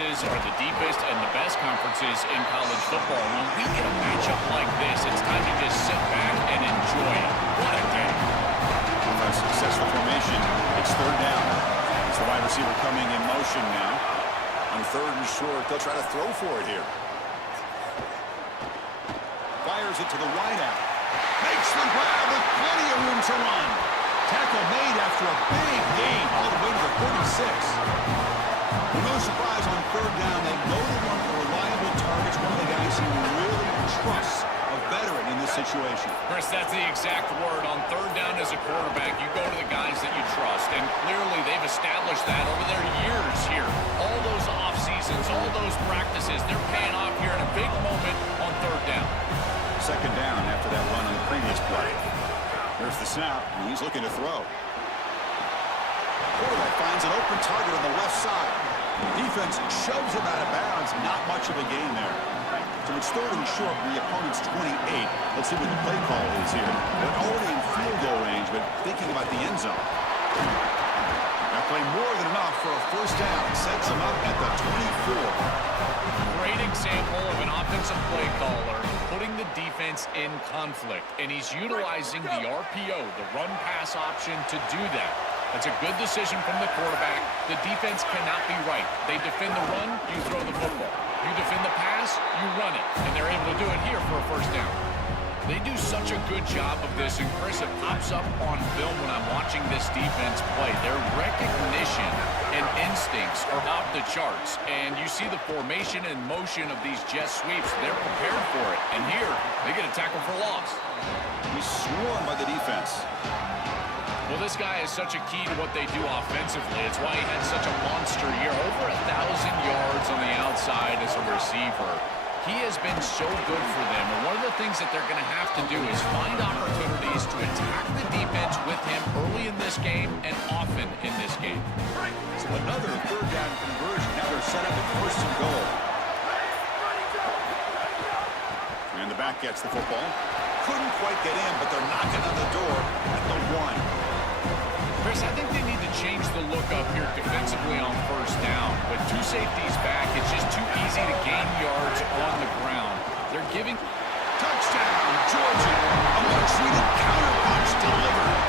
Are the deepest and the best conferences in college football. When we get a matchup like this, it's time to just sit back and enjoy it. What a game. A successful formation. It's third down. It's the wide receiver coming in motion now. On third and short, they'll try to throw for it here. Fires it to the wideout. Makes the grab with plenty of room to run. Tackle made after a big gain all the way to the 36. No surprise on third down. They know they're one of the reliable targets, one of the guys who really trusts a veteran in this situation. Chris, that's the exact word. On third down as a quarterback, you go to the guys that you trust, and clearly they've established that over their years here. All those off seasons, all those practices, they're paying off here in a big moment on third down. Second down after that run on the previous play. There's the snap, and he's looking to throw. Quarterback finds an open target on the left side. Defense shoves him out of bounds. Not much of a gain there. So it's third and short from the opponent's 28. Let's see what the play call is here. They're already in field goal range, but thinking about the end zone. That play more than enough for a first down. Sets him up at the 24. Great example of an offensive play caller putting the defense in conflict. And he's utilizing the RPO, the run-pass option, to do that. That's a good decision from the quarterback. The defense cannot be right. They defend the run, you throw the football. You defend the pass, you run it. And they're able to do it here for a first down. They do such a good job of this, and Chris, it pops up on film when I'm watching this defense play. Their recognition and instincts are off the charts. And you see the formation and motion of these jet sweeps. They're prepared for it. And here, they get a tackle for loss. He's swarmed by the defense. Well, this guy is such a key to what they do offensively. It's why he had such a monster year. Over 1,000 yards on the outside as a receiver. He has been so good for them. And one of the things that they're going to have to do is find opportunities to attack the defense with him early in this game and often in this game. So another third down conversion. Now they're set up at first and goal. And the back gets the football. Couldn't quite get in, but they're knocking on the door at the 1. Chris, I think they need to change the look up here defensively on first down. With two safeties back, it's just too easy to gain yards on the ground. They're giving... Touchdown, Georgia. A much-needed counterpunch delivered.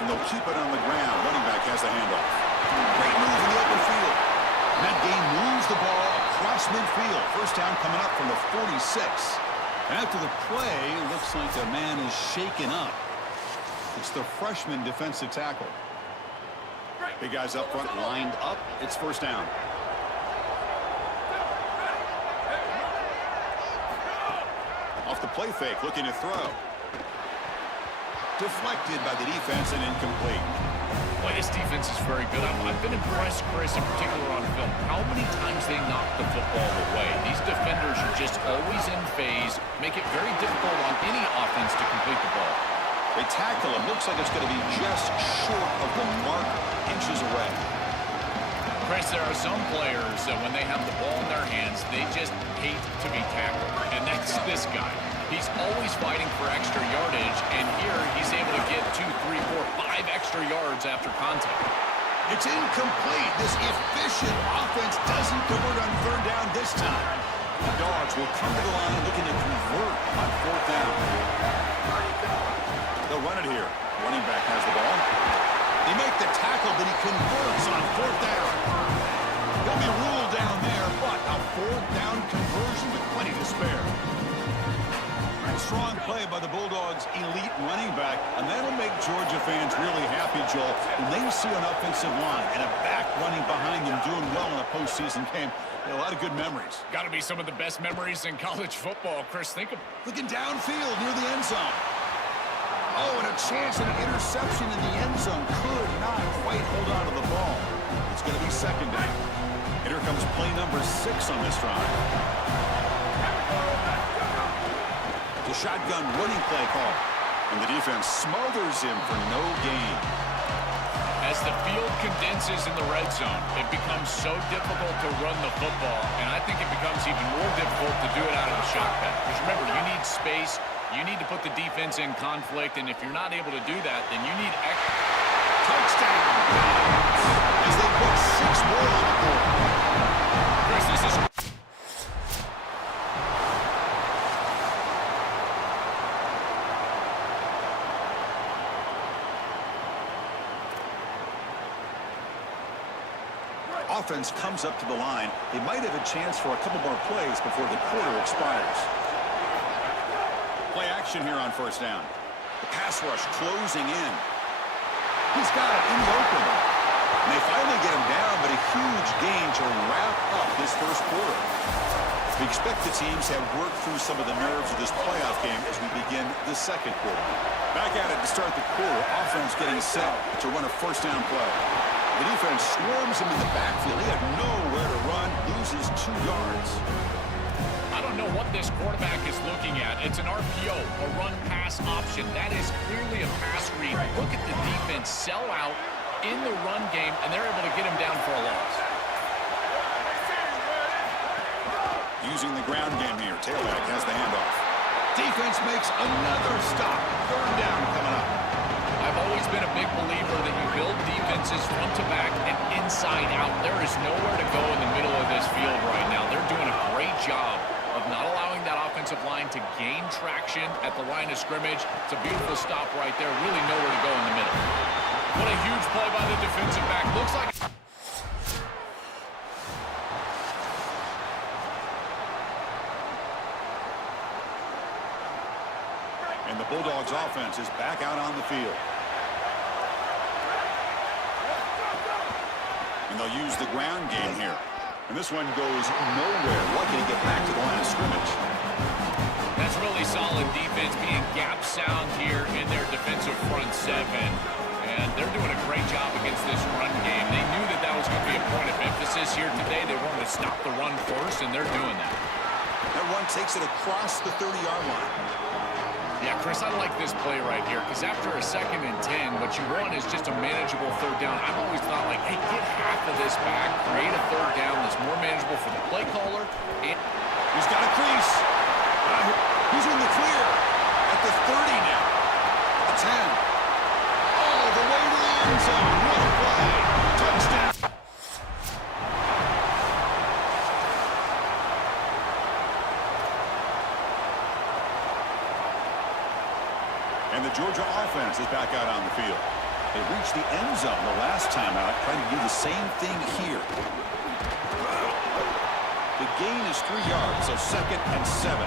And they'll keep it on the ground. Running back has the handoff. Great move in the open field. And that game moves the ball across midfield. First down coming up from the 46. After the play, looks like the man is shaken up. It's the freshman defensive tackle. Big guys up front lined up. It's first down. Off the play fake, looking to throw. Deflected by the defense and incomplete. Boy, this defense is very good. I've been impressed, Chris, in particular on film, how many times they knock the football away. These defenders are just always in phase, make it very difficult on any offense to complete the ball. They tackle him. Looks like it's going to be just short of the mark, inches away. Chris, there are some players that when they have the ball in their hands, they just hate to be tackled. And that's this guy. He's always fighting for extra yardage, and here he's able to get 2, 3, 4, 5 extra yards after contact. It's incomplete. This efficient offense doesn't convert on third down this time. The Dogs will come to the line looking to convert on fourth down. strong play by the Bulldogs' elite running back, and that'll make Georgia fans really happy, Joel, when they see an offensive line and a back running behind them doing well in a postseason game. A lot of good memories. Got to be some of the best memories in college football, Chris. Think of looking downfield near the end zone. Oh, and a chance at an interception in the end zone. Could not quite hold on to the ball. It's going to be second down. And here comes play number 6 on this drive. The shotgun running play call. And the defense smothers him for no gain. as the field condenses in the red zone, it becomes so difficult to run the football, and I think it becomes even more difficult to do it out of the shotgun. Because remember, you need space, you need to put the defense in conflict, and if you're not able to do that, then you need touchdown as they put 6 more on the board. Chris, this is offense comes up to the line. They might have a chance for a couple more plays before the quarter expires. Play action here on first down. The pass rush closing in. He's got it in the open. And they finally get him down, but a huge gain to wrap up this first quarter. We expect the teams have worked through some of the nerves of this playoff game as we begin the second quarter. Back at it to start the quarter. Offense getting set to run a first down play. The defense swarms him in the backfield. He had nowhere to run, loses 2 yards. I don't know what this quarterback is looking at. It's an RPO, a run-pass option. That is clearly a pass read. Look at the defense sell out in the run game, and they're able to get him down for a loss. Using the ground game here. Tailback has the handoff. Defense makes another stop. Third down coming up. I've always been a big believer that you build defenses front to back and inside out. There is nowhere to go in the middle of this field right now. They're doing a great job of not allowing that offensive line to gain traction at the line of scrimmage. It's a beautiful stop right there. Really nowhere to go in the middle. What a huge play by the defensive back. Looks like... And the Bulldogs offense is back out on the field. And they'll use the ground game here. And this one goes nowhere. Lucky to get back to the line of scrimmage. That's really solid defense, being gap sound here in their defensive front 7. And they're doing a great job against this run game. They knew that that was going to be a point of emphasis here today. They wanted to stop the run first, and they're doing that. That run takes it across the 30-yard line. Yeah, Chris, I like this play right here because after a 2nd and 10, what you want is just a manageable third down. I've always thought, like, hey, get half of this back, create a third down that's more manageable for the play caller. And he's got a crease. He's in the clear at the 30 now. At the 10. All the way to the end zone. What a play. Touchdown. And the Georgia offense is back out on the field. They reached the end zone the last time out, trying to do the same thing here. The gain is 3 yards, so 2nd and 7.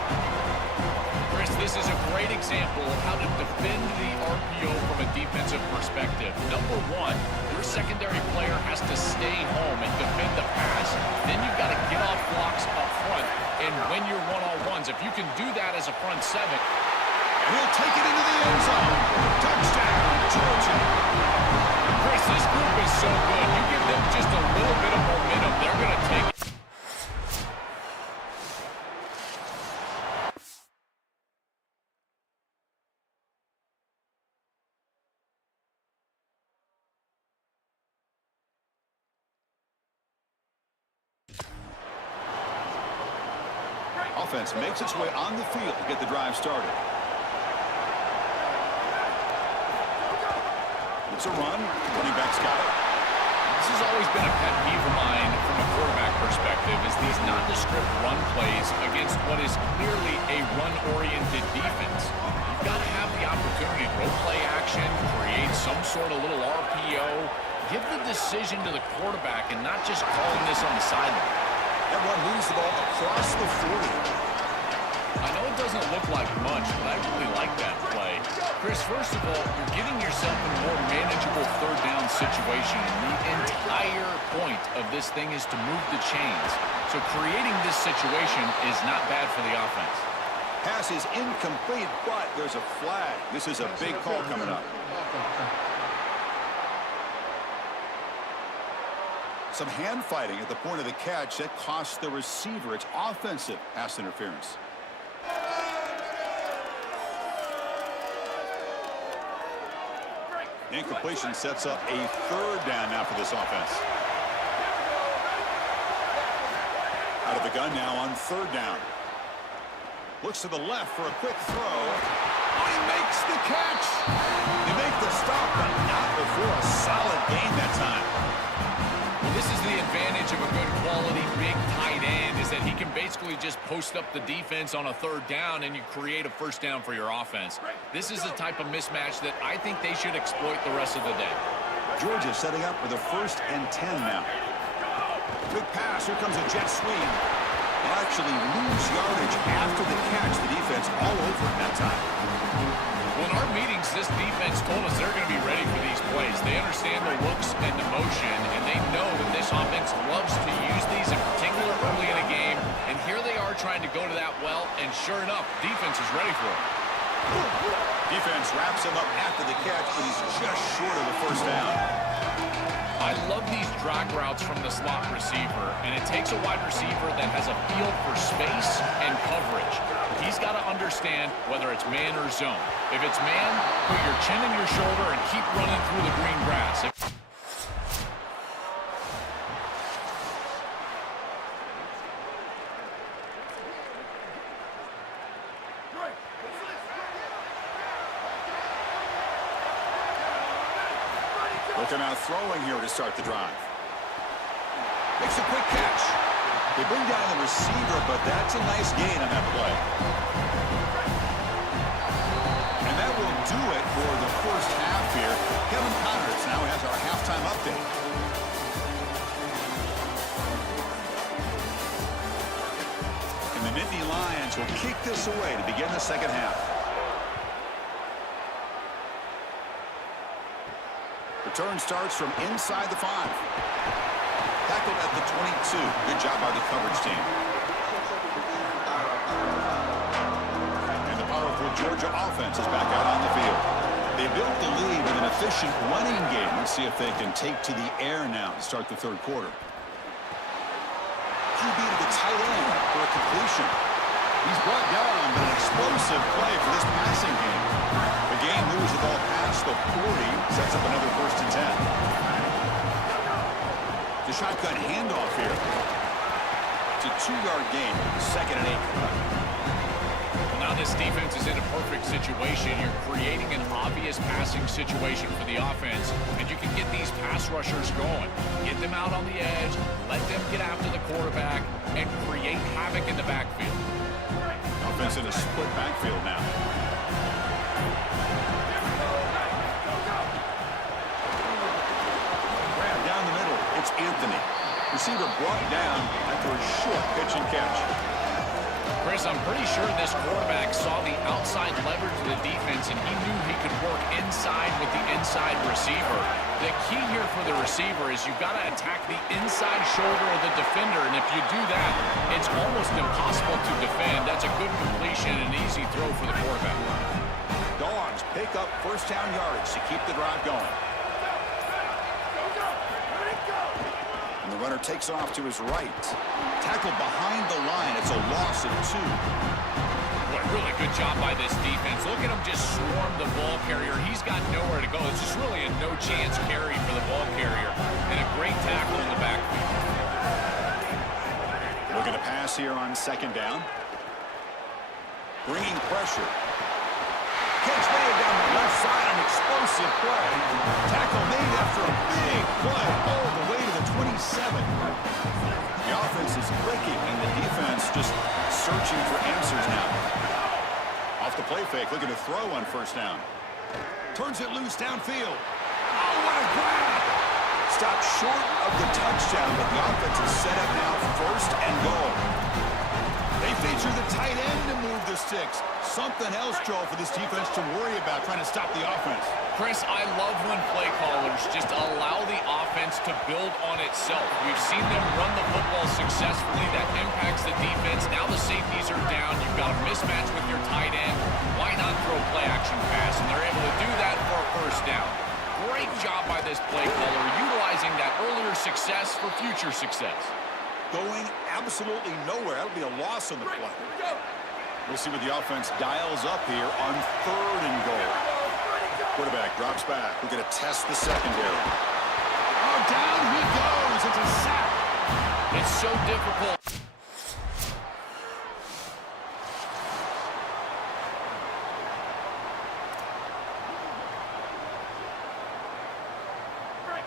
Chris, this is a great example of how to defend the RPO from a defensive perspective. Number 1, your secondary player has to stay home and defend the pass. Then you've got to get off blocks up front and win your one-on-ones. If you can do that as a front 7, and he'll take it into the end zone. Touchdown, Georgia. Chris, this group is so good. You give them just a little bit of momentum, they're going to take it. Offense makes its way on the field to get the drive started. It's a run. Running back's got it. This has always been a pet peeve of mine from a quarterback perspective is these nondescript run plays against what is clearly a run-oriented defense. You've got to have the opportunity to go play action, create some sort of little RPO, give the decision to the quarterback and not just calling this on the sideline. That one moves the ball across the 40. I know it doesn't doesn't look like much, but I really like that play. Chris, first of all, you're getting yourself in a more manageable third down situation. The entire point of this thing is to move the chains. So creating this situation is not bad for the offense. Pass is incomplete, but there's a flag. This is a big call coming up. Some hand fighting at the point of the catch that costs the receiver. It's offensive pass interference. Incompletion sets up a third down now for this offense. Out of the gun now on third down. Looks to the left for a quick throw. Oh, he makes the catch. They make the stop, but not before a solid gain that time. Well, this is the advantage of a good quality big tight end, is that he can basically just post up the defense on a third down and you create a first down for your offense. This is the type of mismatch that I think they should exploit the rest of the day. Georgia setting up with a 1st and 10 now. Quick pass. Here comes a jet sweep. They'll actually lose yardage after the catch. The defense all over it that time. Well, in our meetings, this defense told us they're going to be ready for these plays. They understand the looks and the motion, and they know that this offense loves to use these, in particular early in a game. And here they are trying to go to that well, and sure enough, defense is ready for it. Defense wraps him up after the catch, but he's just short of the first down. I love these drag routes from the slot receiver, and it takes a wide receiver that has a feel for space and coverage. He's got to understand whether it's man or zone. If it's man, put your chin in your shoulder and keep running through the green grass. Looking out throwing here to start the drive. Makes a quick catch. They bring down the receiver, but that's a nice gain on that play. And that will do it for the first half here. Kevin Connors now has our halftime update. And the Nittany Lions will kick this away to begin the second half. Return starts from inside the 5. Tackled at the 22. Good job by the coverage team. And the powerful Georgia offense is back out on the field. They built the lead with an efficient running game. Let's see if they can take to the air now to start the third quarter. QB to the tight end for a completion. He's brought down with an explosive play for this passing game. The game moves the ball past the 40, sets up another 1st and 10. The shotgun handoff here. It's a 2-yard gain, 2nd and 8. Well, now this defense is in a perfect situation. You're creating an obvious passing situation for the offense, and you can get these pass rushers going. Get them out on the edge, let them get after the quarterback, and create havoc in the backfield. Offense in a split backfield now. Down the middle, it's Anthony. Receiver brought down after a short pitch and catch. Chris, I'm pretty sure this quarterback saw the outside leverage of the defense, and he knew he could work inside with the inside receiver. The key here for the receiver is you've got to attack the inside shoulder of the defender, and if you do that, it's almost impossible to defend. That's a good completion and an easy throw for the quarterback. Dogs pick up 1st down yards to keep the drive going. And the runner takes off to his right. Tackled behind the line. It's a loss of 2. What a really good job by this defense. Look at him just swarm the ball carrier. He's got nowhere to go. It's just really a no-chance carry for the ball carrier. And a great tackle in the backfield. Looking to pass here on 2nd down. Bringing pressure. Catch made down the left side, an explosive play. Tackle made after a big play all the way to the 27. The offense is clicking, and the defense just searching for answers now. Off the play fake, looking to throw on 1st down. Turns it loose downfield. Oh, what a grab! Stopped short of the touchdown, but the offense is set up now 1st and goal. They feature the tight end to move the sticks. Something else, Joel, for this defense to worry about, trying to stop the offense. Chris, I love when play callers just allow the offense to build on itself. We've seen them run the football successfully. That impacts the defense. Now the safeties are down. You've got a mismatch with your tight end. Why not throw play action pass? And they're able to do that for a first down. Great job by this play caller, utilizing that earlier success for future success. Going absolutely nowhere. That'll be a loss on the play. We'll see what the offense dials up here on 3rd and goal. Quarterback drops back. We're going to test the secondary. Oh, down he goes. It's a sack. It's so difficult.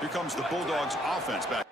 Here comes the Bulldogs offense back.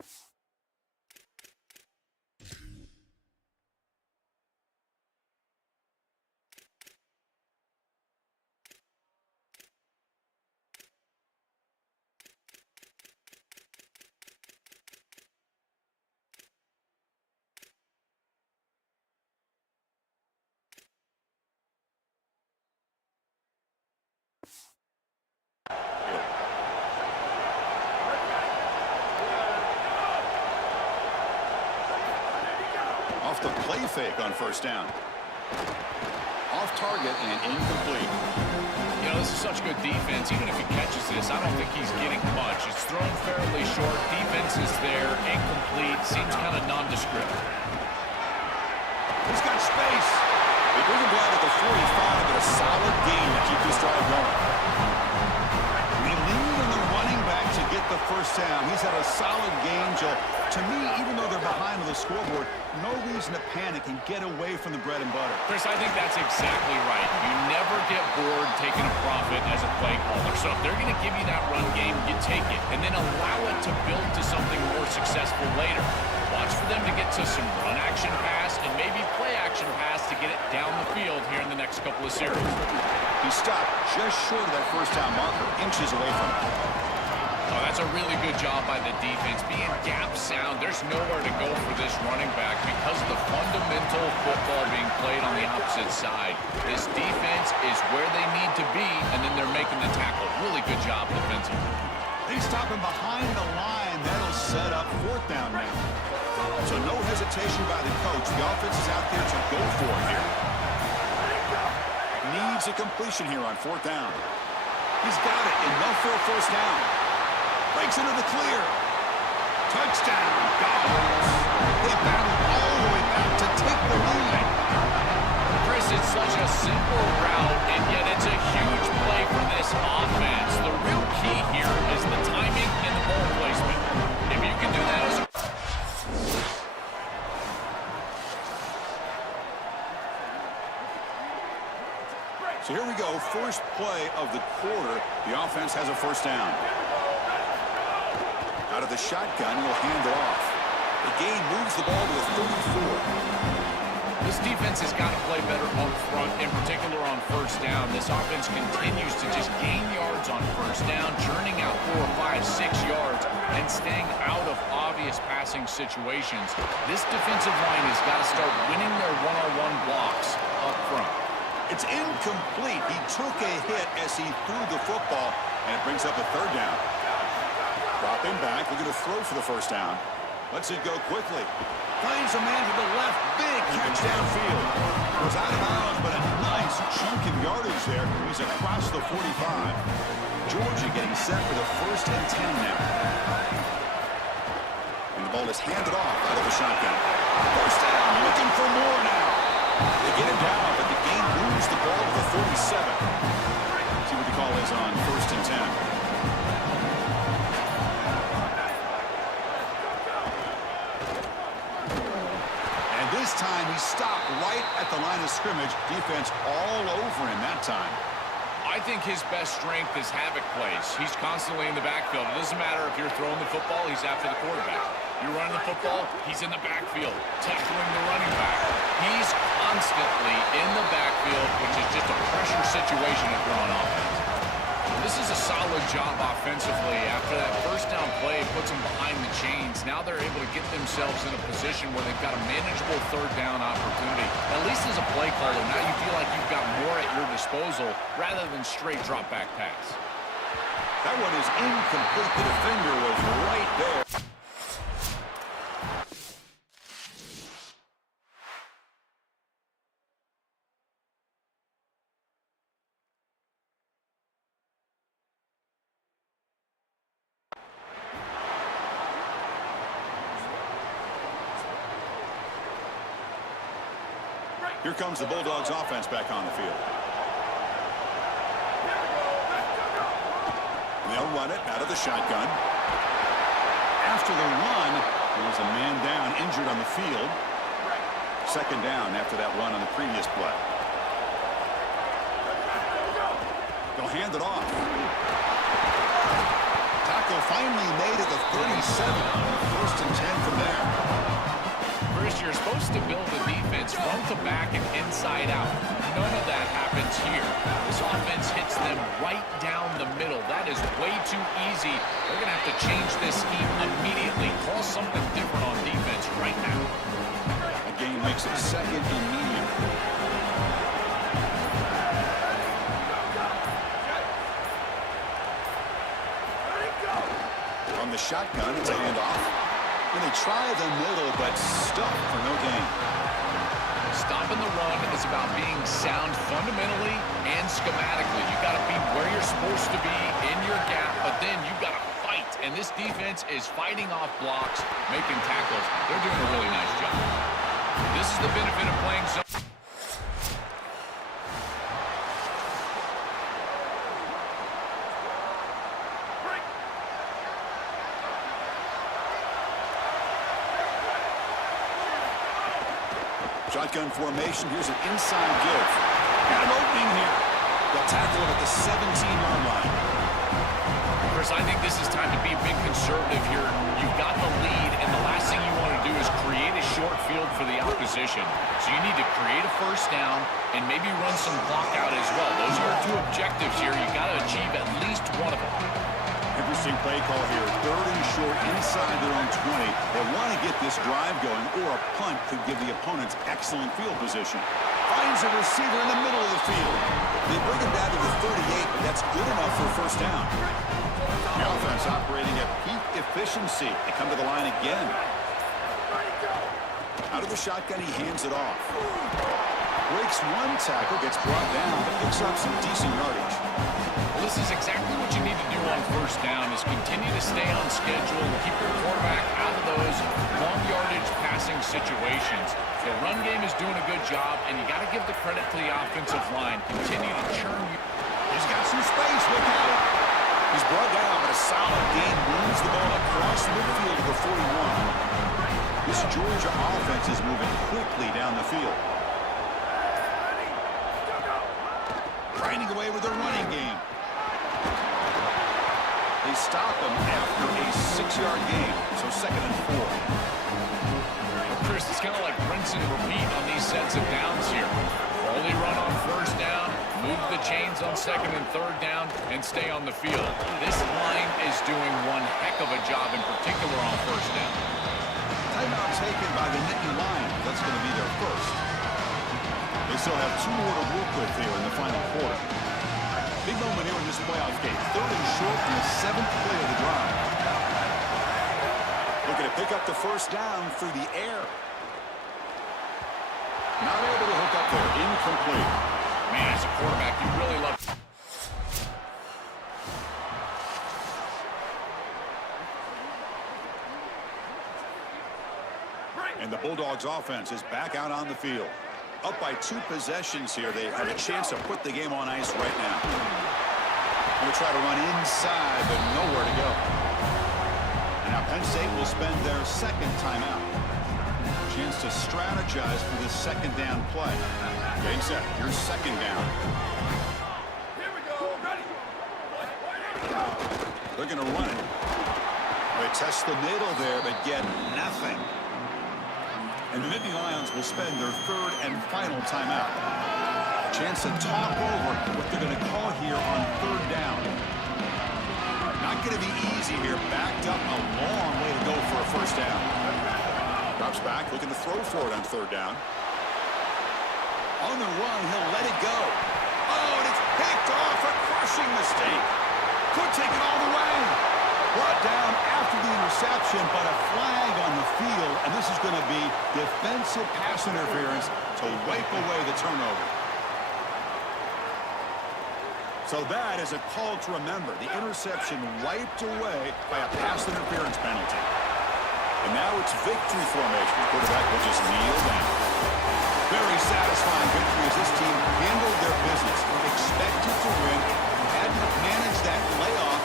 Off the play fake on first down. Off target and incomplete. You know, this is such good defense. Even if he catches this, I don't think he's getting much. It's thrown fairly short. Defense is there. Incomplete. Seems kind of nondescript. He's got space. They bring him down at the 45, but a solid gain to keep this drive going. We lean on the running back to get the first down. He's had a solid game, Joel. To me, even though they're behind on the scoreboard, no reason to panic and get away from the bread and butter. Chris, I think that's exactly right. You never get bored taking a profit as a play caller. So if they're going to give you that run game, you take it. And then allow it to build to something more successful later. Watch for them to get to some run action pass and maybe play action pass to get it down the field here in the next couple of series. He stopped just short of that first down marker, inches away from it. Oh, that's a really good job by the defense. Being gap sound, there's nowhere to go for this running back because of the fundamental football being played on the opposite side. This defense is where they need to be, and then they're making the tackle. Really good job defensively. They stop him behind the line. That'll set up 4th down now. So no hesitation by the coach. The offense is out there to go for it here. Needs a completion here on 4th down. He's got it. Enough for a first down. Breaks into the clear. Touchdown. Goals. They battled all the way back to take the lead. Chris, it's such a simple route, and yet it's a huge play for this offense. The real key here is the timing and the ball placement. If you can do that as a... So here we go. First play of the quarter. The offense has a first down. Out of the shotgun, he'll hand it off. The gain moves the ball to the 34. This defense has got to play better up front, in particular on first down. This offense continues to just gain yards on first down, churning out 4, 5, 6 yards, and staying out of obvious passing situations. This defensive line has got to start winning their one-on-one blocks up front. It's incomplete. He took a hit as he threw the football, and it brings up a 3rd down. Dropping back, looking to throw for the first down. Lets it go quickly. Finds a man to the left. Big catch downfield. Goes out of bounds, but a nice chunk of yardage there. He's across the 45. Georgia getting set for the 1st and 10 now. And the ball is handed off out of the shotgun. First down, looking for more now. They get him down, but the game moves the ball to the 47. See what the call is on 1st and 10. This time he stopped right at the line of scrimmage. Defense all over him that time. I think his best strength is havoc plays. He's constantly in the backfield. It doesn't matter if you're throwing the football, he's after the quarterback. You're running the football, he's in the backfield, tackling the running back. He's constantly in the backfield, which is just a pressure situation to throw an offense. This This is a solid job offensively. After that first down play puts them behind the chains, now they're able to get themselves in a position where they've got a manageable third down opportunity. At least as a play caller, now you feel like you've got more at your disposal rather than straight drop back pass. That one is incomplete. The defender was right there. Here comes the Bulldogs offense back on the field. They'll run it out of the shotgun. After the run, there was a man down, injured on the field. Second down after that run on the previous play. They'll hand it off. Tackle finally made at the 37. First and 10 from there. Chris, you're supposed to build a defense front to back and inside out. None of that happens here. This offense hits them right down the middle. That is way too easy. They're going to have to change this scheme immediately. Call something different on defense right now. A game makes it second and medium. From the shotgun, it's a handoff. And they try the middle, but stuck for no gain. Stopping the run is about being sound fundamentally and schematically. You got to be where you're supposed to be in your gap, but then you got to fight. And this defense is fighting off blocks, making tackles. They're doing a really nice job. This is the benefit of playing zone. Shotgun formation. Here's an inside give. Got an opening here. They'll tackle him at the 17-yard line. Chris, I think this is time to be a bit conservative here. You've got the lead, and the last thing you want to do is create a short field for the opposition. So you need to create a first down and maybe run some clock out as well. Those are your two objectives here. You've got to achieve at least one of them. Interesting play call here. Third and short inside their own 20. They want to get this drive going, or a punt could give the opponents excellent field position. Finds a receiver in the middle of the field. They bring him down to the 38, but that's good enough for a first down. The offense operating at peak efficiency. They come to the line again. Out of the shotgun, he hands it off. Breaks one tackle, gets brought down, but picks up some decent yardage. Well, this is exactly what you need to do on first down is continue to stay on schedule and keep your quarterback out of those long yardage passing situations. The run game is doing a good job, and you got to give the credit to the offensive line. Continue to churn. He's got some space. Look at it. He's brought down, but a solid gain moves the ball across midfield to the 41. This Georgia offense is moving quickly down the field. Grinding away with their running game. They stop him after a 6-yard gain, so second and 4. Chris, it's kind of like rinse and repeat on these sets of downs here. Only run on first down, move the chains on second and third down, and stay on the field. This line is doing one heck of a job, in particular on first down. Timeout taken by the Nittany Lions. That's going to be their first. They still have 2 more to work with here in the final quarter. Big moment here in this playoff game. Third and short in the 7th play of the drive. Looking to pick up the first down through the air. Not able to hook up there. Incomplete. Man, as a quarterback, you really love... And the Bulldogs offense is back out on the field. Up by 2 possessions here. They have a chance to put the game on ice right now. Going to try to run inside, but nowhere to go. And now Penn State will spend their second timeout. Chance to strategize for this second down play. Game set. Your second down. Here we go. Ready. They're going to run it. They test the middle there, but get nothing. And the Nittany Lions will spend their third and final timeout. Chance to talk over what they're going to call here on third down. first down. Drops back, looking to throw for it on third down. On the run, he'll let it go. Oh, and it's picked off. A crushing mistake. Could take it all the way. Brought down after the interception, but a flag on the field, and this is going to be defensive pass interference to wipe away the turnover. So that is a call to remember. The interception wiped away by a pass interference penalty. And now it's victory formation. The quarterback will just kneel down. Very satisfying victory as this team handled their business. Expected to win. Had to manage that playoff.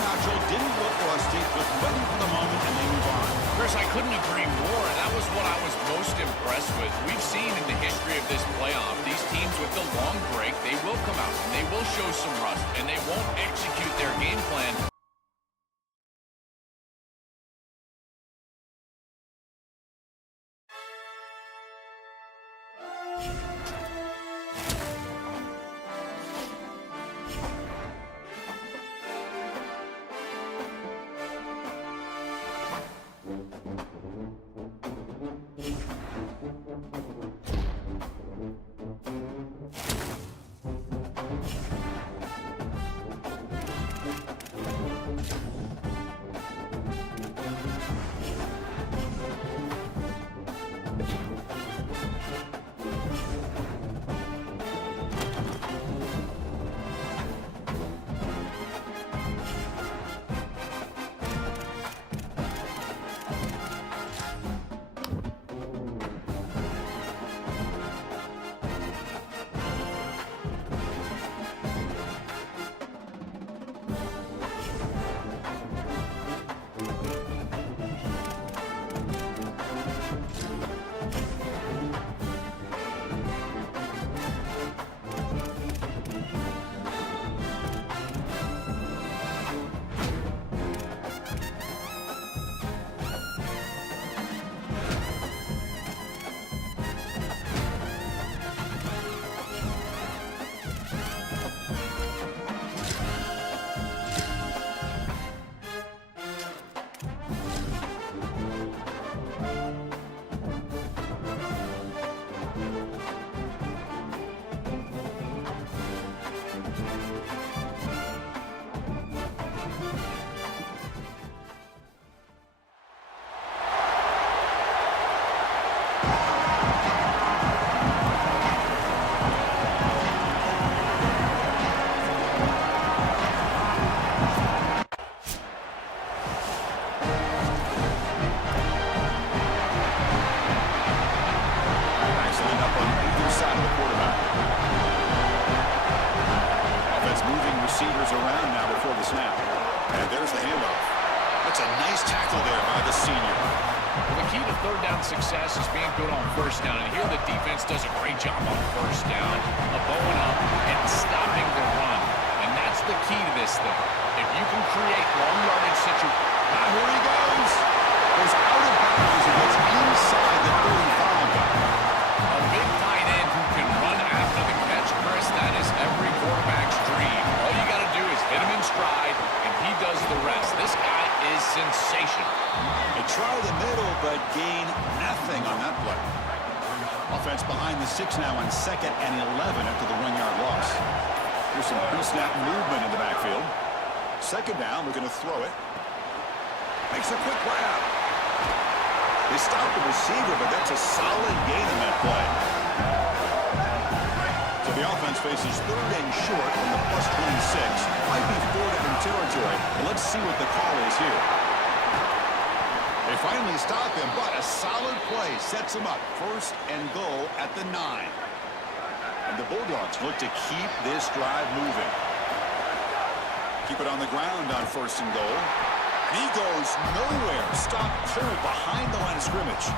Nacho didn't look rusty, was ready for the moment, and they move on. Chris, I couldn't agree more. That was what I was most impressed with. We've seen in the history of this playoff, these teams with the long break, they will come out and they will show some rust, and they won't execute their game plan. receivers around now before the snap. And there's the handoff. That's a nice tackle there by the senior. Well, the key to third down success is being good on first down. And here the defense does a great job on first down of bowing up and stopping the run. And that's the key to this thing. If you can create long yardage situations. Here he goes. Goes out of bounds and gets inside the 35. A big tight end who can run after the catch, Chris, that is every quarterback's dream. All you got to do is hit him in stride, and he does the rest. This guy is sensational. They try the middle, but gain nothing on that play. Offense behind the 6 now on 2nd and 11 after the 1-yard loss. Here's some pre-snap movement in the backfield. 2nd down, we're going to throw it. Makes a quick grab. They stop the receiver, but that's a solid gain in that play. So the offense faces 3rd and short from the +26. Might be 4-down territory. And let's see what the call is here. They finally stop him, but a solid play sets him up. 1st and goal at the 9. And the Bulldogs look to keep this drive moving. Keep it on the ground on 1st and goal. He goes nowhere. Stop cold behind the line of scrimmage.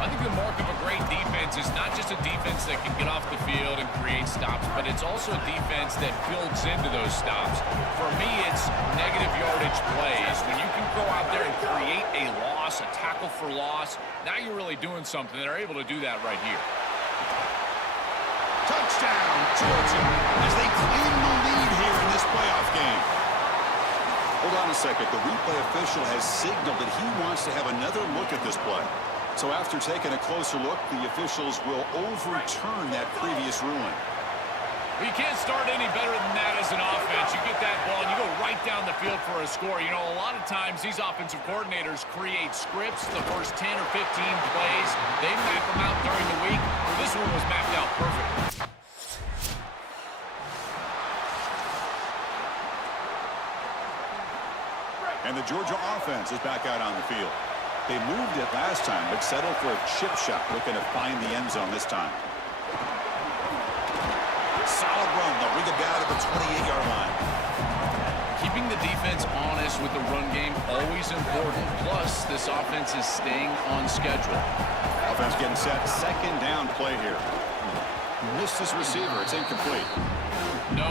I think the mark of a great defense is not just a defense that can get off the field and create stops, but it's also a defense that builds into those stops. For me, it's negative yardage plays. When you can go out there and create a loss, a tackle for loss, now you're really doing something. They're able to do that right here. Touchdown, Georgia, as they claim the lead here in this playoff game. Hold on a second. The replay official has signaled that he wants to have another look at this play. So after taking a closer look, the officials will overturn that previous ruling. You can't start any better than that as an offense. You get that ball and you go right down the field for a score. You know, a lot of times these offensive coordinators create scripts, the first 10 or 15 plays. They map them out during the week. Well, this one was mapped out perfect. And the Georgia offense is back out on the field. They moved it last time, but settled for a chip shot, looking to find the end zone this time. Solid run. They'll bring it down to the 28-yard line. Keeping the defense honest with the run game, always important. Plus, this offense is staying on schedule. Offense getting set. Second down play here. Missed his receiver. It's incomplete. No.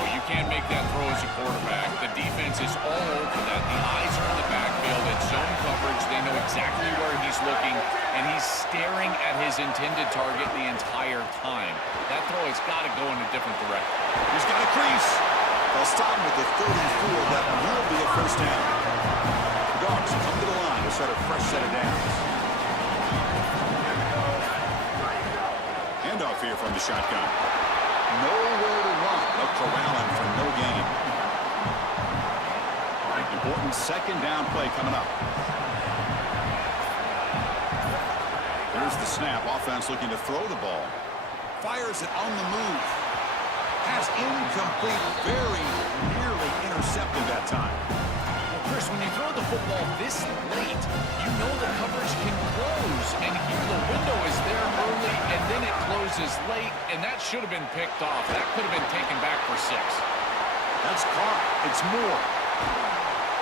You can't make that throw as a quarterback. The defense is all over that. The eyes are in the backfield. It's zone coverage. They know exactly where he's looking, and he's staring at his intended target the entire time. That throw has got to go in a different direction. He's got a crease. They'll stop him at the 34. That will be a first down. The Dogs come to the line to start a fresh set of downs. Handoff here from the shotgun. Nowhere to run. They're corralling for no gain. Important second down play coming up. Here's the snap. Offense looking to throw the ball. Fires it on the move. Pass incomplete. Very nearly intercepted that time. Well, Chris, when you throw the football this late, you know the coverage can close. And here the window is there early, and then it closes late, and that should have been picked off. That could have been taken back for 6. That's caught. It's more.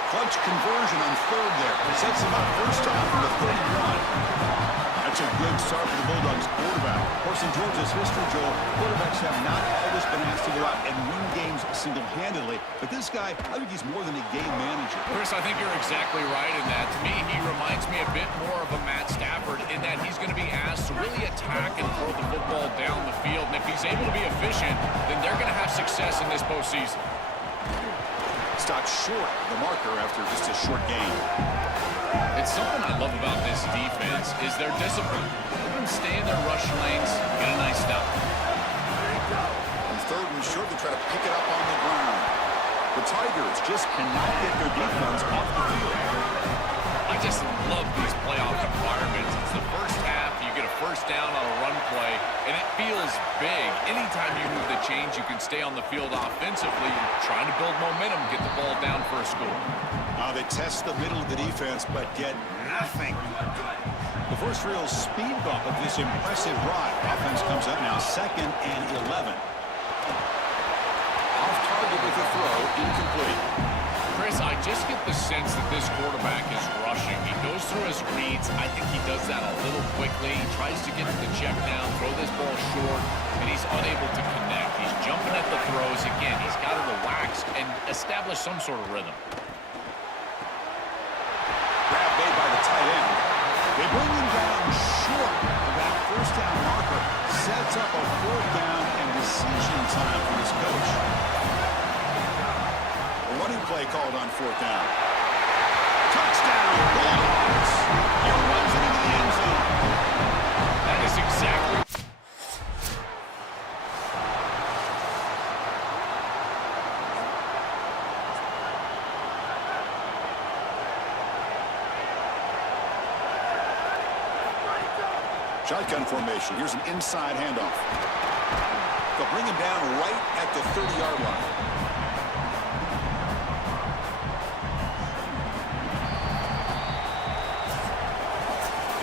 Clutch conversion on third there. Sets him up first down from the 31. That's a good start for the Bulldogs quarterback. Of course, in Georgia's history, Joel, quarterbacks have not always been asked to go out and win games single-handedly. But this guy, I think he's more than a game manager. Chris, I think you're exactly right in that. To me, he reminds me a bit more of a Matt Stafford in that he's going to be asked to really attack and throw the football down the field. And if he's able to be efficient, then they're going to have success in this postseason. Stopped short of the marker after just a short game. It's something I love about this defense is their discipline. Let them stay in their rush lanes, get a nice stop. On third and short, they try to pick it up on the ground. The Tigers just cannot get their defense off the field. I just love these playoff environments. It's the first half, you get a first down on a run play, and it feels big. Anytime you move the chains, you can stay on the field offensively, trying to build momentum, get the ball down for a score. They test the middle of the defense, but get nothing. The first real speed bump of this impressive drive. Offense comes up now 2nd and 11. Off target with a throw, incomplete. Chris, I just get the sense that this quarterback is rushing. He goes through his reads. I think he does that a little quickly. He tries to get to the check down, throw this ball short, and he's unable to connect. He's jumping at the throws. Again, he's got to relax and establish some sort of rhythm. Grab made by the tight end. They bring him down short of that first down marker. Sets up a 4th down and decision time for his coach. A running play called on 4th down. Touchdown, Bulldogs! He runs it into the end zone. That is exactly... Shotgun formation. Here's an inside handoff. They'll bring him down right at the 30-yard line.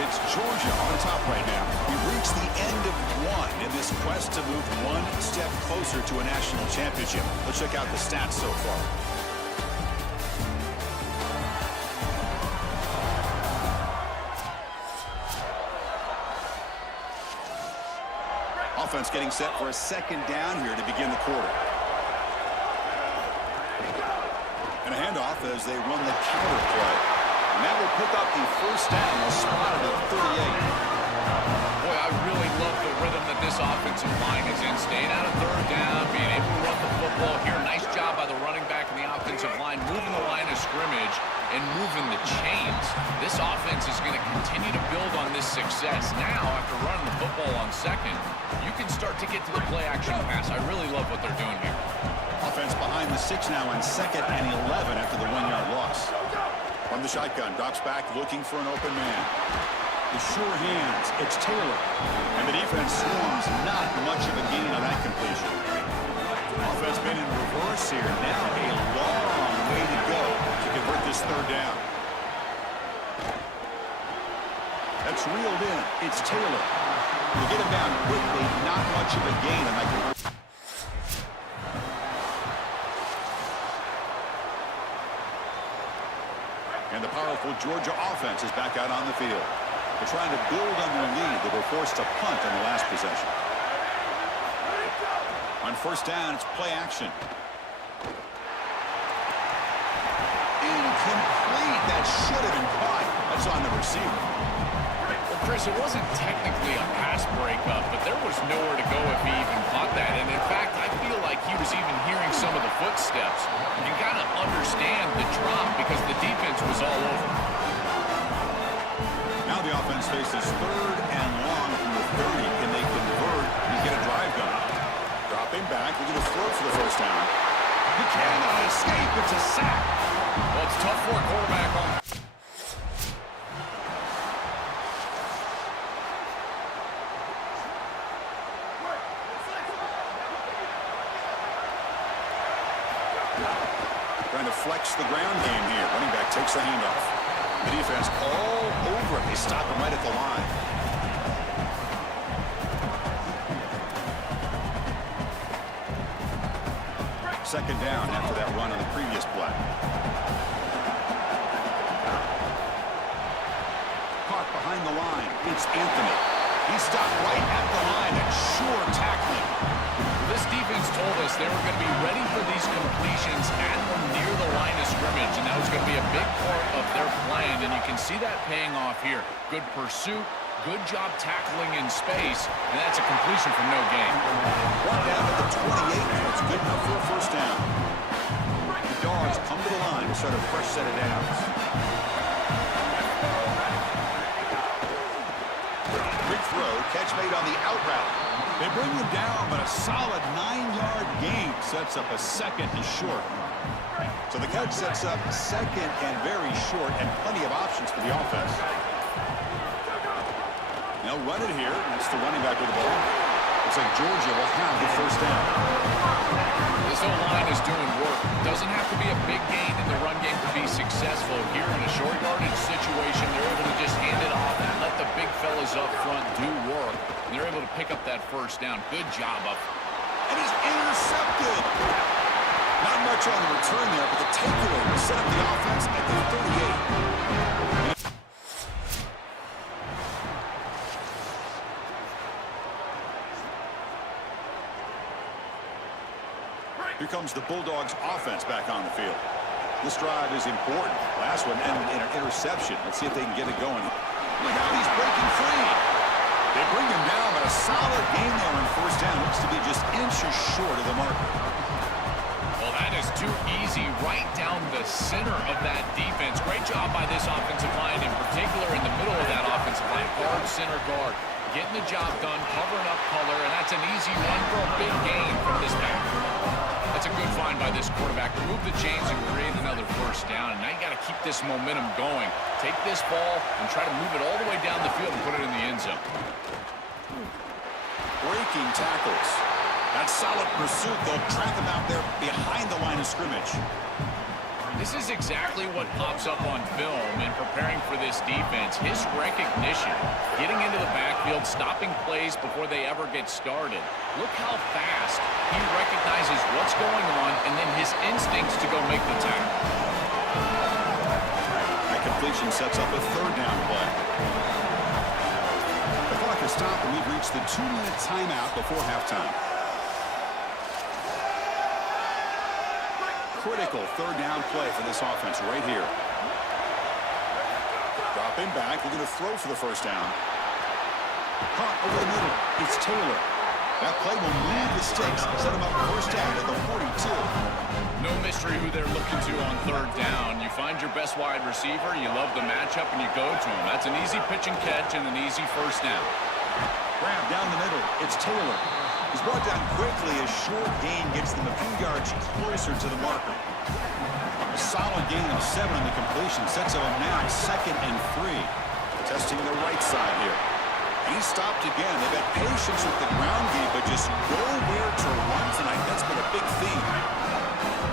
It's Georgia on top right now. We've reached the end of one in this quest to move one step closer to a national championship. Let's check out the stats so far. Offense getting set for a 2nd down here to begin the quarter. And a handoff as they run the counter play. And that will pick up the first down. A spot at 38. Boy, I really love the rhythm that this offensive line is in. Staying out of 3rd down, being able to run the football here. Nice job by the running back and the offensive line, moving and moving the chains. This offense is going to continue to build on this success. Now, after running the football on second, you can start to get to the play-action pass. I really love what they're doing here. Offense behind the 6 now on 2nd and 11 after the 1-yard loss. From the shotgun, drops back looking for an open man. The sure hands, it's Taylor. And the defense swarms, not much of a gain on that completion. Offense been in reverse here. Now a long way to go to convert this 3rd down. That's reeled in. It's Taylor. To get him down quickly, not much of a gain on that conversion. And the powerful Georgia offense is back out on the field. They're trying to build on their lead. They were forced to punt on the last possession. On 1st down, it's play action. Incomplete. That should have been caught. That's on the receiver. Well, Chris, it wasn't technically a pass breakup, but there was nowhere to go if he even caught that. And in fact, I feel like he was even hearing some of the footsteps. You can kind of understand the drop because the defense was all over. Now the offense faces 3rd and long from the 30. Can they convert and get a drive going? Dropping back, we're going to throw for the 1st down. He cannot escape. It's a sack. Well, it's tough for a quarterback on. Trying to flex the ground game here. Running back takes the handoff. The defense all over him. They stop him right at the line. Second down after that run on the previous play. Caught behind the line. It's Anthony. He stopped right at the line. That's sure tackling. This defense told us they were going to be ready for these completions at or near the line of scrimmage, and that was going to be a big part of their plan, and you can see that paying off here. Good pursuit, good job tackling in space, and that's a completion for no gain. One down at the 28, and it's good enough for a 1st down. The Dogs come to the line to start a fresh set of downs. Quick throw, catch made on the out route. They bring him down, but a solid 9-yard gain sets up a 2nd and short. So the catch sets up 2nd and very short, and plenty of options for the offense. They'll run it here. That's the running back with the ball. Looks like Georgia will have the 1st down. This O-line is doing work. Doesn't have to be a big gain in the run game to be successful. Here in a short yardage situation, they're able to just hand it off and let the big fellas up front do work. And they're able to pick up that 1st down. Good job up. And he's intercepted. Not much on the return there, but the takeaway will set up the offense at the 38. Here comes the Bulldogs offense back on the field. This drive is important. Last one ended in an interception. Let's see if they can get it going. Look out, he's breaking free. They bring him down, but a solid game there on 1st down. Looks to be just inches short of the marker. Well, that is too easy right down the center of that defense. Great job by this offensive line, in particular in the middle of that offensive line. Guard, center guard. Getting the job done, covering up color, and that's an easy run for a big gain from this back. That's a good find by this quarterback. Remove the chains and create another 1st down. And now you got to keep this momentum going. Take this ball and try to move it all the way down the field and put it in the end zone. Breaking tackles. That solid pursuit. They'll track him out there behind the line of scrimmage. This is exactly what pops up on film in preparing for this defense. His recognition, getting into the backfield, stopping plays before they ever get started. Look how fast he recognizes what's going on and then his instincts to go make the tackle. That completion sets up a 3rd down play. The clock has stopped, and we've reached the 2-minute timeout before halftime. Critical 3rd down play for this offense right here. Dropping back, we're going to throw for the 1st down. Caught over the middle. It's Taylor. That play will move the sticks, set him up 1st down at the 42. No mystery who they're looking to on third down. You find your best wide receiver, you love the matchup, and you go to him. That's an easy pitch and catch and an easy first down. Grab down the middle. It's Taylor. He's brought down quickly as short gain gets them a few yards closer to the marker. A solid gain of 7 in the completion sets him now 2nd and 3. Testing the right side here. He stopped again. They've had patience with the ground game, but just nowhere to run tonight. That's been a big theme.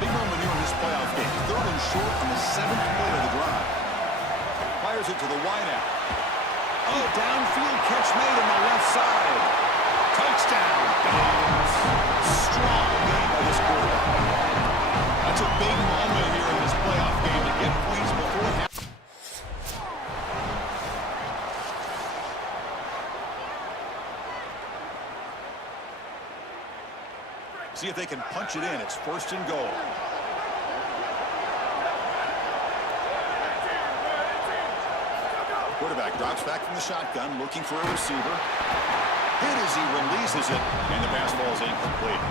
Big moment here in this playoff game. 3rd and short on the 7th play of the drive. Fires it to the wideout. Oh, downfield catch made on the left side. Touchdown, Dolphins. Strong game by this quarterback. That's a big moment here in this playoff game to get points before half. See if they can punch it in. It's 1st and goal. Quarterback drops back from the shotgun, looking for a receiver. Hit as he releases it, and the pass ball is incomplete.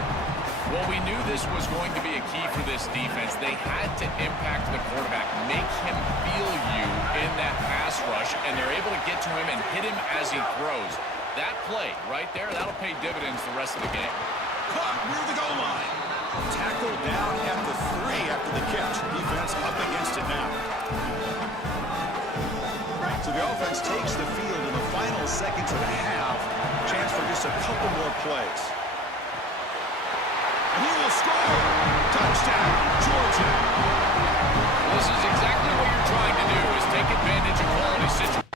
Well, we knew this was going to be a key for this defense. They had to impact the quarterback, make him feel you in that pass rush, and they're able to get to him and hit him as he throws. That play right there, that'll pay dividends the rest of the game. Caught near the goal line. Tackled down at the 3 after the catch. Defense up against it now. So the offense takes the field in the final seconds of the half. Chance for just a couple more plays. And he will score. Touchdown, Georgia. This is exactly what you're trying to do, is take advantage of quality situations.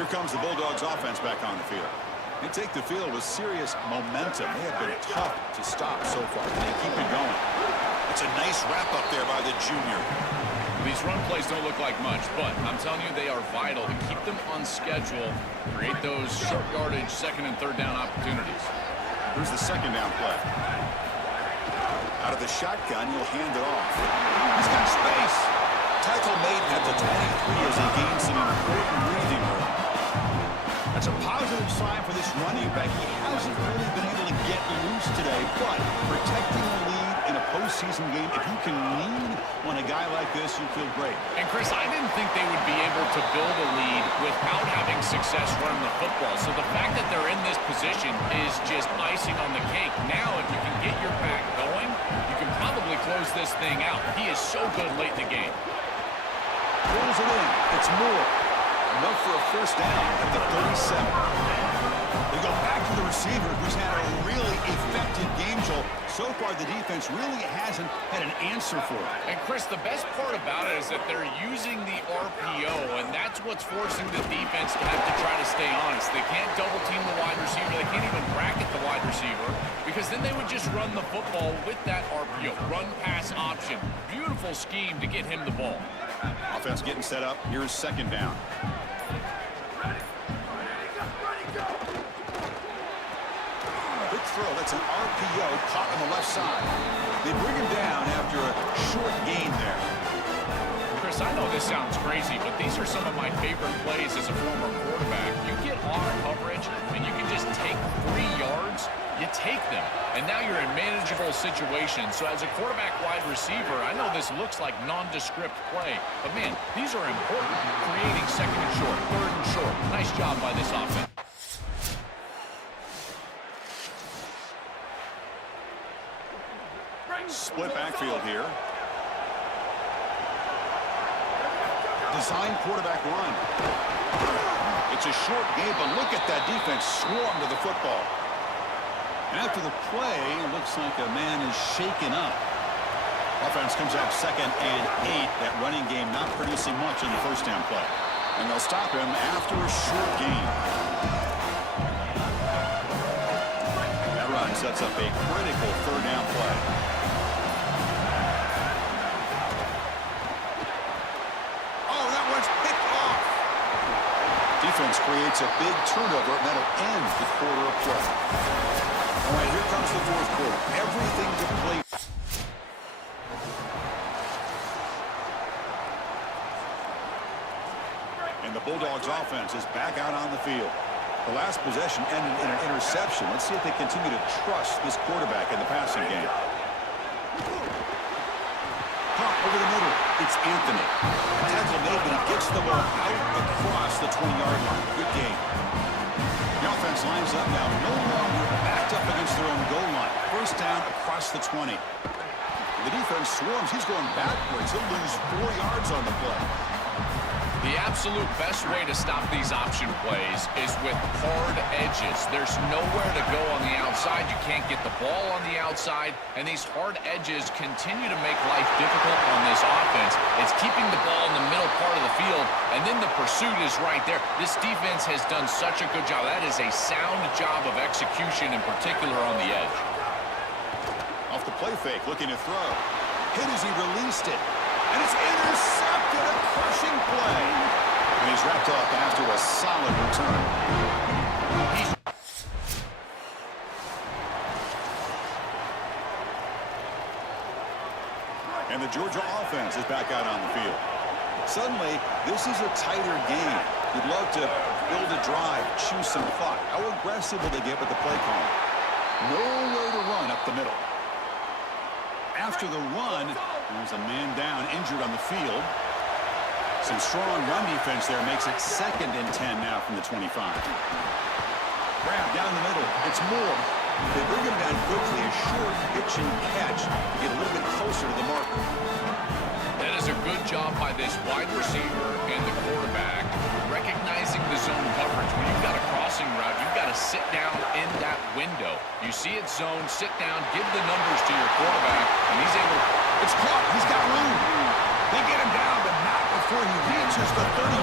Here comes the Bulldogs offense back on the field. They take the field with serious momentum. They have been tough to stop so far. They keep it going. It's a nice wrap up there by the junior. These run plays don't look like much, but I'm telling you, they are vital to keep them on schedule, create those short yardage 2nd and 3rd down opportunities. Here's the 2nd down play. Out of the shotgun, he'll hand it off. He's got space. Tackle made at the 23 as he gains some important breathing room. That's a positive sign for this running back. He hasn't really been able to get loose today, but protecting the lead in a postseason game, if you can lean on a guy like this, you feel great. And, Chris, I didn't think they would be able to build a lead without having success running the football. So the fact that they're in this position is just icing on the cake. Now, if you can get your back going, you can probably close this thing out. He is so good late in the game. Pulls it in. It's Moore. Enough for a 1st down at the 37. They go back to the receiver, who's had a really effective game, Joel. So far, the defense really hasn't had an answer for it. And, Chris, the best part about it is that they're using the RPO, and that's what's forcing the defense to have to try to stay honest. They can't double-team the wide receiver. They can't even bracket the wide receiver, because then they would just run the football with that RPO, run-pass option. Beautiful scheme to get him the ball. Offense getting set up. Here's 2nd down. Big throw. That's an RPO caught on the left side. They bring him down after a short gain there. Chris, I know this sounds crazy, but these are some of my favorite plays as a former quarterback. You get off coverage, and you can just take 3 yards. You take them, and now you're in manageable situations. So as a quarterback wide receiver, I know this looks like nondescript play, but, man, these are important. Creating 2nd and short, 3rd and short. Nice job by this offense. Split backfield here. Design quarterback run. It's a short game, but look at that defense swarm to the football. And after the play, it looks like a man is shaken up. Offense comes out 2nd and 8. That running game not producing much in the 1st down play. And they'll stop him after a short gain. That run sets up a critical 3rd down play. Oh, that one's picked off. Defense creates a big turnover, and that'll end the quarter of play. All right, here comes the 4th quarter. Everything to play. And the Bulldogs offense is back out on the field. The last possession ended in an interception. Let's see if they continue to trust this quarterback in the passing game. Pop over the middle. It's Anthony. Tackle made, but he gets the ball out across the 20-yard line. Good game. The offense lines up now, no longer backed up against their own goal line. First down across the 20. The defense swarms. He's going backwards. He'll lose 4 yards on the play. The absolute best way to stop these option plays is with hard edges. There's nowhere to go on the outside. You can't get the ball on the outside, and these hard edges continue to make life difficult on this offense. It's keeping the ball in the middle part of the field, and then the pursuit is right there. This defense has done such a good job. That is a sound job of execution, in particular on the edge. Off the play fake, looking to throw. Hit as he released it. And it's intercepted, a crushing play. And he's wrapped up after a solid return. And the Georgia offense is back out on the field. Suddenly, this is a tighter game. You'd love to build a drive, choose some clock. How aggressive will they get with the play call? Nowhere to run up the middle. After the run, there's a man down, injured on the field. Some strong run defense there makes it 2nd and 10 now from the 25. Grab down the middle. It's Moore. They bring him down quickly. A short pitch and catch to get a little bit closer to the marker. That is a good job by this wide receiver and the quarterback recognizing the zone coverage. When you've got a crossing route, you've got to sit down in that window. You see it zone, sit down, give the numbers to your quarterback, and he's able to... It's caught. He's got room. They get him down, but not before he reaches the 39.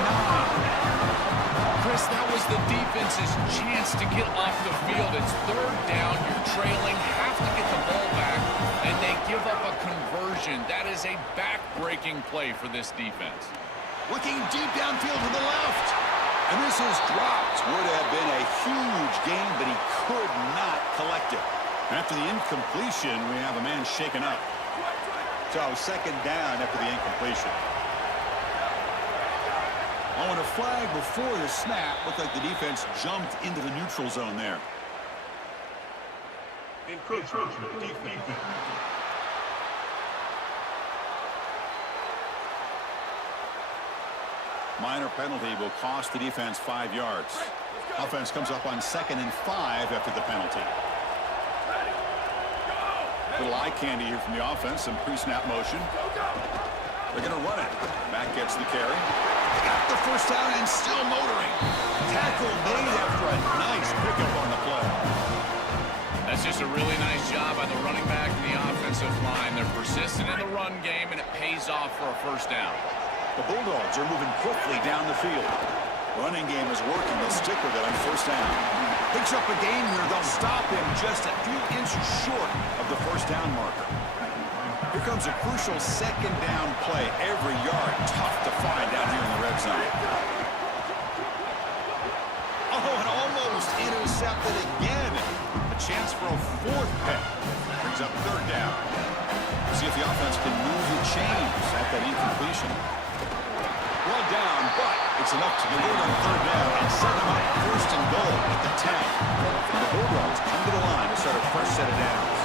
Chris, that was the defense's chance to get off the field. It's 3rd down. You're trailing, have to get the ball back, and they give up a conversion. That is a back-breaking play for this defense. Looking deep downfield to the left. And this is dropped. Would have been a huge gain, but he could not collect it. After the incompletion, we have a man shaken up. So 2nd down after the incompletion. Oh, and a flag before the snap. Looked like the defense jumped into the neutral zone there. Encroachment defense. Minor penalty will cost the defense 5 yards. Offense comes up on 2nd and 5 after the penalty. Little eye candy here from the offense. Some pre-snap motion. They're going to run it. Back gets the carry. Got the first down and still motoring. Tackle made after a nice pickup on the play. That's just a really nice job by the running back and the offensive line. They're persistent in the run game, and it pays off for a first down. The Bulldogs are moving quickly down the field. Running game is working. They'll stick with it on first down. Picks up a gain here. They'll stop him just a few inches short of the first down marker. Here comes a crucial 2nd down play. Every yard tough to find down here in the red zone. Oh, and almost intercepted again. A chance for a 4th pick. Brings up 3rd down. See if the offense can move the chains at that incompletion. One down, but it's enough to get it on 3rd down and set them up 1st and goal at the 10. The Bulldogs come to the line to start a fresh set of downs.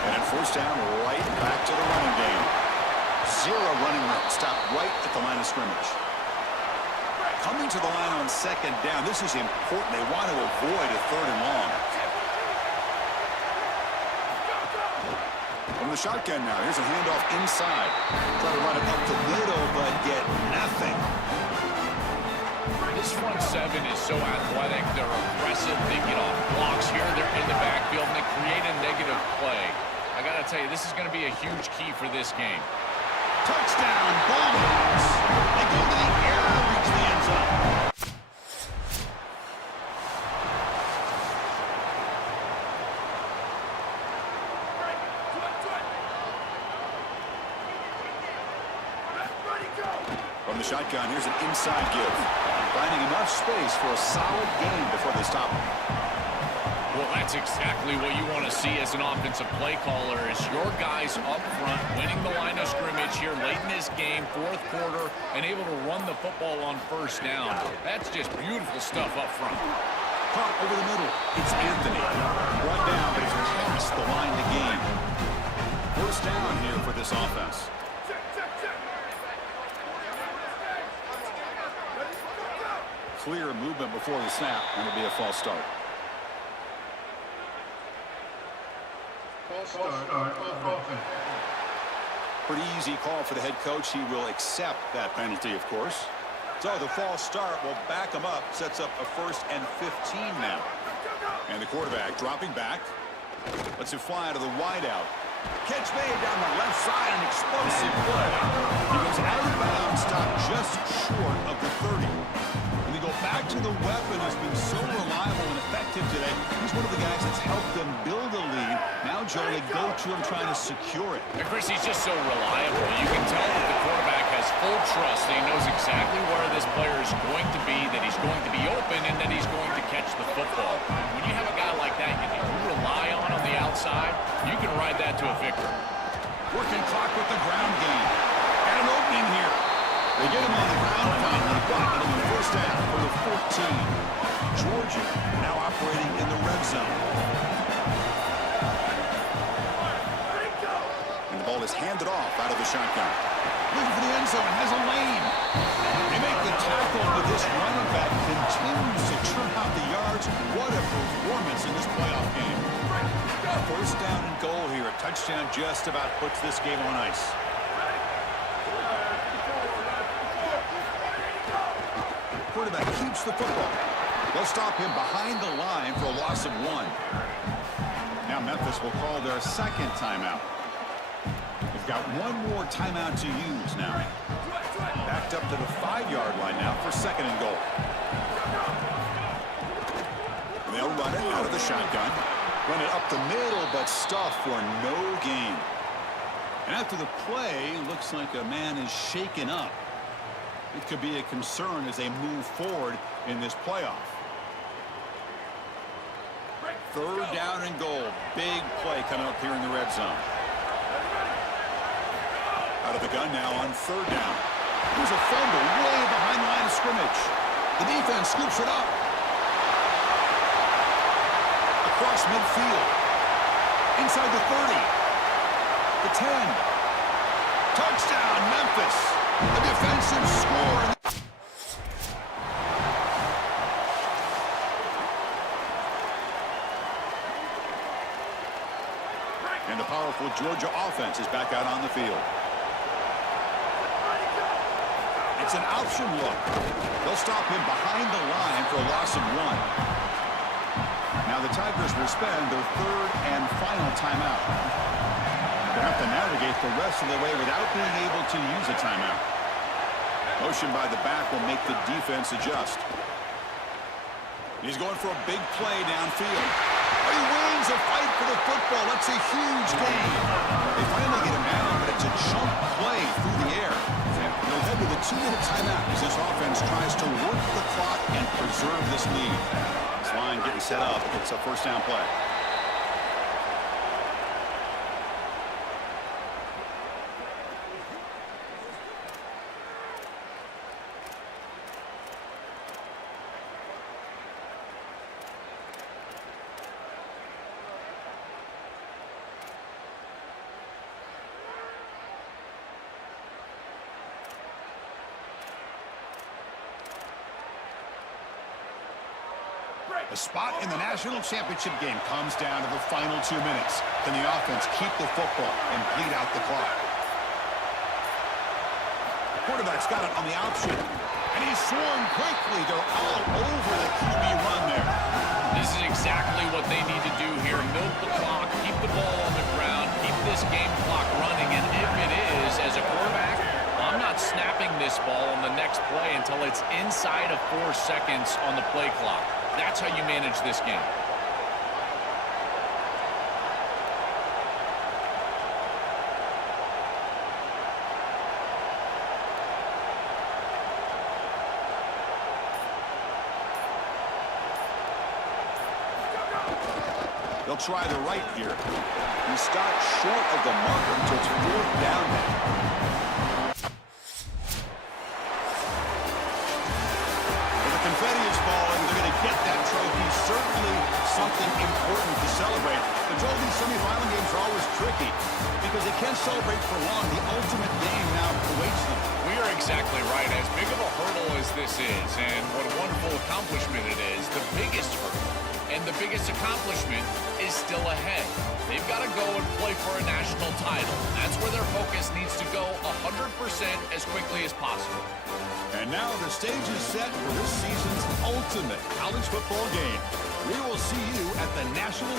And at 1st down, right back to the running game. 0 running route, stopped right at the line of scrimmage. Coming to the line on 2nd down, this is important. They want to avoid a 3rd and long. From the shotgun now, here's a handoff inside. Try to run it up the middle, but get nothing. This front 7 is so athletic. They're aggressive. They get off blocks here. They're in the backfield, and they create a negative play. I got to tell you, this is going to be a huge key for this game. Touchdown, Bulldogs. They go to the air to reach the end zone. From the shotgun, here's an inside give. Finding enough space for a solid gain before they stop him. Well, that's exactly what you want to see as an offensive play caller is your guys up front winning the line of scrimmage here late in this game, fourth quarter, and able to run the football on first down. That's just beautiful stuff up front. Caught over the middle. It's Anthony. Brought down, but it's past the line to gain. First down here for this offense. Clear movement before the snap, and it'll be a false start. Pretty easy call for the head coach. He will accept that penalty, of course. So the false start will back him up. Sets up a 1st and 15 now. And the quarterback dropping back. Lets it fly to the wideout. Catch made down the left side. An explosive play. He goes out of bounds, stopped just short of the 30. And they go back to the weapon who's been so reliable and effective today. He's one of the guys that's helped them build a lead. Now, Joe, they go to him trying to secure it. And Chris, he's just so reliable. You can tell that the quarterback has full trust. He knows exactly where this player is going to be, that he's going to be open, and that he's going to catch the football. When you have a guy like that you rely on the outside, you can ride that to a victory. Working clock with the ground game. And an opening here. They get him on the ground finally, but it'll be first down for the 14. Georgia now operating in the red zone. And the ball is handed off out of the shotgun. Looking for the end zone, has a lane. They make the tackle, but this running back continues to churn out the yards. What a performance in this playoff game. First down and goal here. A touchdown just about puts this game on ice. Quarterback keeps the football. They'll stop him behind the line for a loss of 1. Now Memphis will call their second timeout. They've got one more timeout to use now. Backed up to the 5-yard line now for second and goal. They'll run it out of the shotgun. Run it up the middle, but stuffed for no gain. And after the play, looks like a man is shaken up. It could be a concern as they move forward in this playoff. Third down and goal. Big play coming up here in the red zone. Out of the gun now on third down. There's a fumble way behind the line of scrimmage. The defense scoops it up. Across midfield. Inside the 30. The 10. Touchdown, Memphis. A defensive score. And the powerful Georgia offense is back out on the field. It's an option look. They'll stop him behind the line for a loss of 1. Now the Tigers will spend their third and final timeout. They'll have to navigate the rest of the way without being able to use a timeout. Motion by the back will make the defense adjust. He's going for a big play downfield. He wins a fight for the football. That's a huge gain. They finally get him down, but it's a chunk play through the air. They'll head to the 2-minute timeout as this offense tries to work the clock and preserve this lead. This line getting set up. It's a first down play. The spot in the national championship game comes down to the final 2 minutes. Can the offense keep the football and bleed out the clock? The quarterback's got it on the option. And he's swung quickly. They're all over the QB run there. This is exactly what they need to do here. Milk the clock, keep the ball on the ground, keep this game clock running. And if it is, as a quarterback, I'm not snapping this ball on the next play until it's inside of 4 seconds on the play clock. That's how you manage this game. They'll try the right here. He stopped short of the marker, so it's 4th down now. Well, the confetti is falling. They're going to get that trophy. Certainly something important to celebrate. But Joel, these semifinal games are always tricky because they can't celebrate for long. The ultimate game now awaits them. We are exactly right. As big of a hurdle as this is, and what a wonderful accomplishment it is, the biggest hurdle and the biggest accomplishment is still ahead. They've got to go and play for a national title. That's where their focus needs to go 100% as quickly as possible. And now the stage is set for this season's ultimate college football game. We will see you at the National